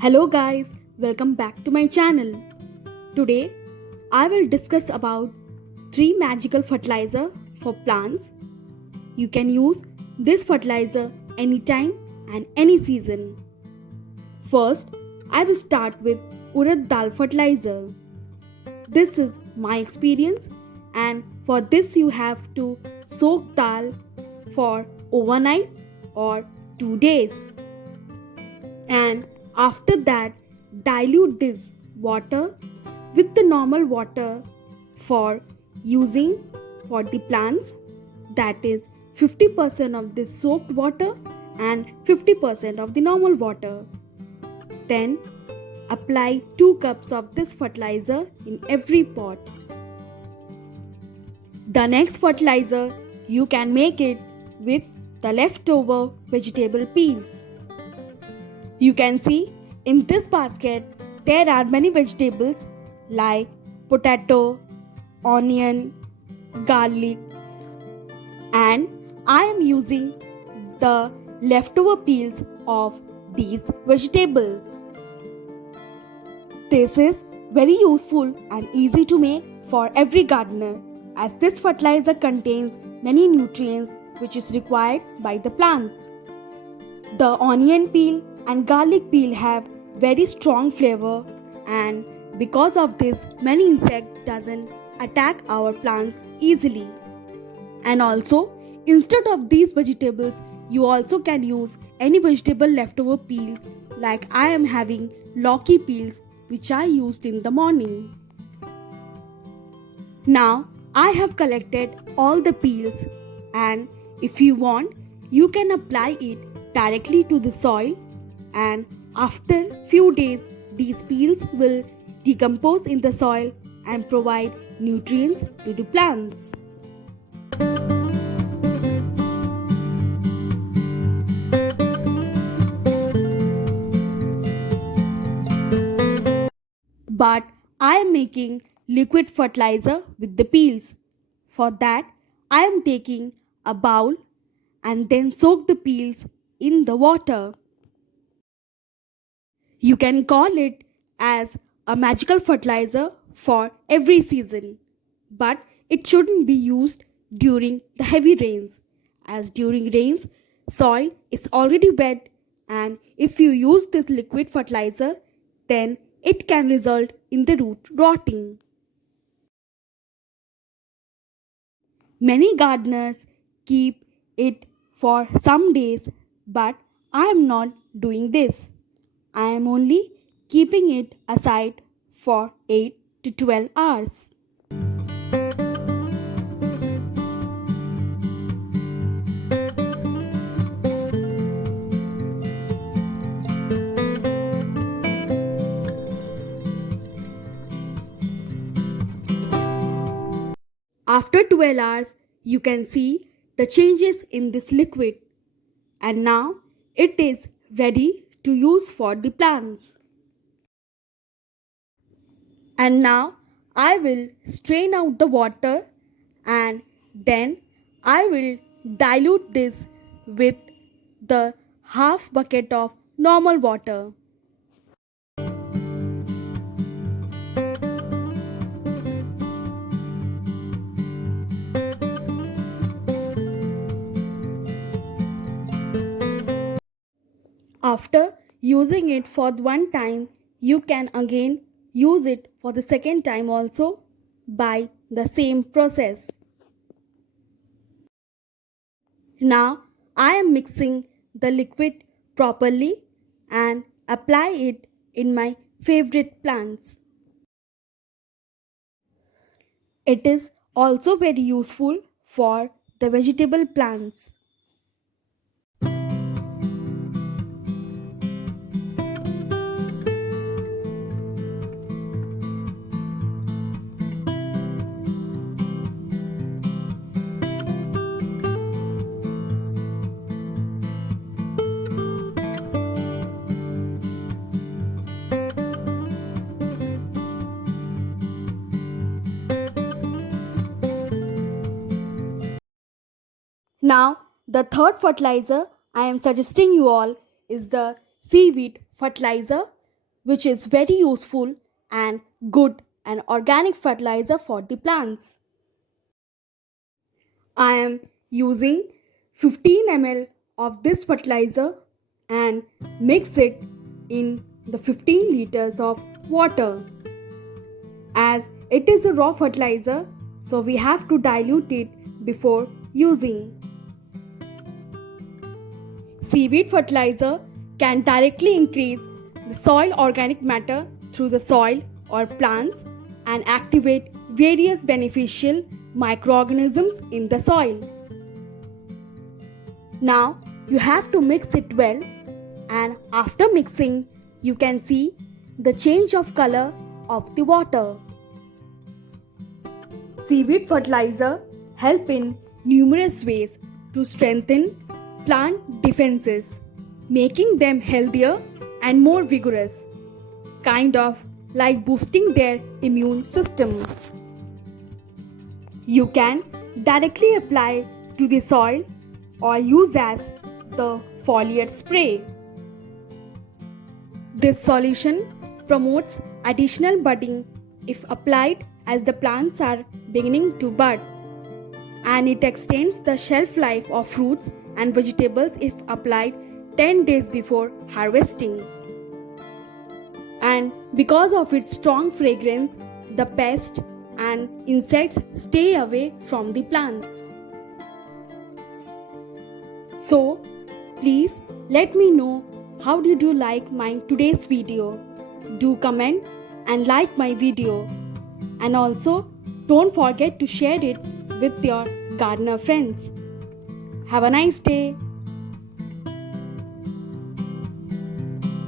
Hello guys, welcome back to my channel. Today I will discuss about 3 magical fertilizer for plants. You can use this fertilizer anytime and any season. First, I will start with Urad Dal fertilizer. This is my experience, and for this you have to soak dal for overnight or 2 days. And after that, dilute this water with the normal water for using for the plants, that is 50% of this soaked water and 50% of the normal water. Then apply 2 cups of this fertilizer in every pot. The next fertilizer you can make it with the leftover vegetable peels. You can see in this basket there are many vegetables like potato, onion, garlic, and I am using the leftover peels of these vegetables. This is very useful and easy to make for every gardener, as this fertilizer contains many nutrients which is required by the plants. The onion peel and garlic peel have very strong flavor, and because of this many insect doesn't attack our plants easily. And also, instead of these vegetables you also can use any vegetable leftover peels, like I am having lauki peels which I used in the morning. Now I have collected all the peels, and if you want you can apply it directly to the soil, and after few days these peels will decompose in the soil and provide nutrients to the plants. But I am making liquid fertilizer with the peels. For that, I am taking a bowl and then soak the peels in the water. You can call it as a magical fertilizer for every season, but it shouldn't be used during the heavy rains, as during rains soil is already wet, and if you use this liquid fertilizer then it can result in the root rotting. Many gardeners keep it for some days, but I am not doing this. I am only keeping it aside for 8 to 12 hours. After 12 hours, you can see the changes in this liquid, and now it is ready to use for the plants. And now I will strain out the water, and then I will dilute this with the half bucket of normal water. After using it for one time, you can again use it for the second time also by the same process. Now I am mixing the liquid properly and apply it in my favorite plants. It is also very useful for the vegetable plants. Now, the third fertilizer I am suggesting you all is the seaweed fertilizer, which is very useful and good and organic fertilizer for the plants. I am using 15 ml of this fertilizer and mix it in the 15 liters of water. As it is a raw fertilizer, so we have to dilute it before using. Seaweed fertilizer can directly increase the soil organic matter through the soil or plants and activate various beneficial microorganisms in the soil. Now you have to mix it well, and after mixing you can see the change of color of the water. Seaweed fertilizer help in numerous ways to strengthen plant defenses, making them healthier and more vigorous, kind of like boosting their immune system. You can directly apply to the soil or use as the foliar spray. This solution promotes additional budding if applied as the plants are beginning to bud, and it extends the shelf life of fruits and vegetables if applied 10 days before harvesting. And because of its strong fragrance, the pests and insects stay away from the plants. So, please let me know how did you like my today's video. Do comment and like my video, and also don't forget to share it with your gardener friends. Have a nice day.